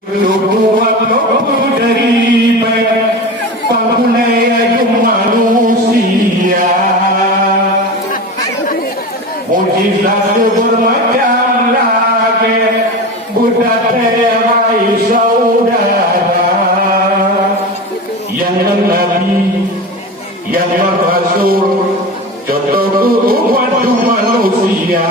Lupa dari pengguna manusia, mujizat bermacam lagi, Buddha tewai saudara, yang Nabi, yang Rasul, contoh umat manusia.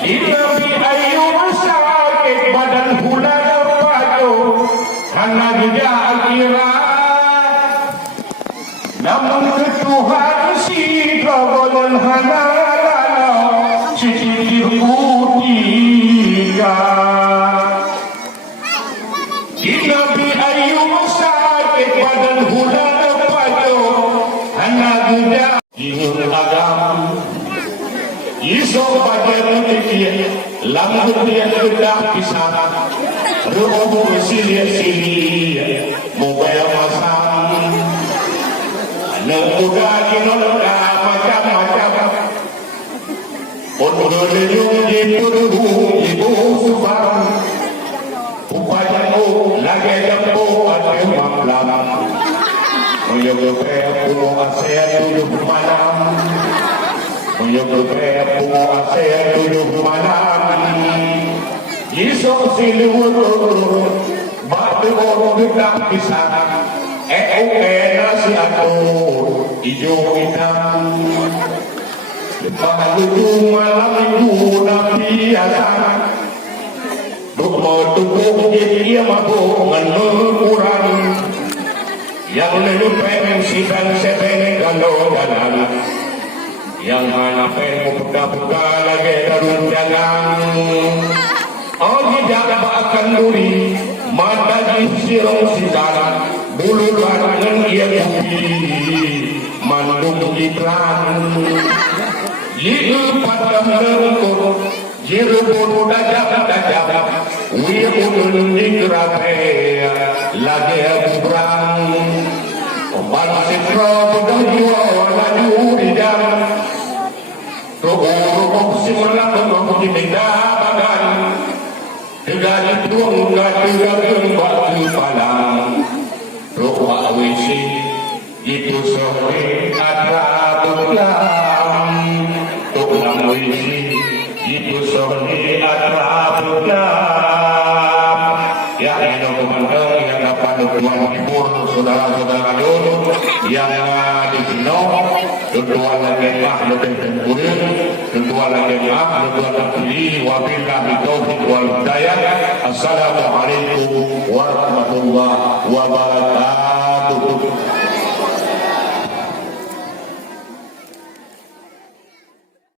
Di Nabi Ayub sakit badan bulan padu, karena dia akhirat. Namun Tuhan si kawalan halal, si tiga. Di Nabi Ayub sakit badan bulan padu, karena dia ingin agama. Iso bagian ini, lambut dia sudah pisah, rubuh sili, mobile masam, nemuga kinola macam-macam, ondoleyung di tubuh ibu subang, upaya lagi jambu ada malam, menyebut pulau Asia tujuh malam. Menyebut pungo asya tujuh malam, Yesus siluhur batu orang dekat pisah, nasi atur hijau hitam. Lepas itu malam itu Nabi Hasan, tubuh dia mabuk menguran, yang lelupen sidang sepele kalau jalan. Yang mana pen buka-buka lagi darun jangan. Oh tidak akan duri, mata di sirong sidang, bulu dengan ia kupi, mandung iklan. Liu pada merengkur, jiru dajab, wibun digrape, lagi berang. Ombak sitro berdua laju di dalam. Tubuh simulak di badan, dengan itu enggak batu palang. Rupa wisi itu sore ada bulan, tulang wisi itu sore ada bulan. Ya ini teman-teman yang dapat dukungan hibur saudara-saudara dulu yang di sini. Tentuan lagi lebih tempurun, tentuan lagi lebih pilih wabillahi taufiq wal hidayah. Assalamualaikum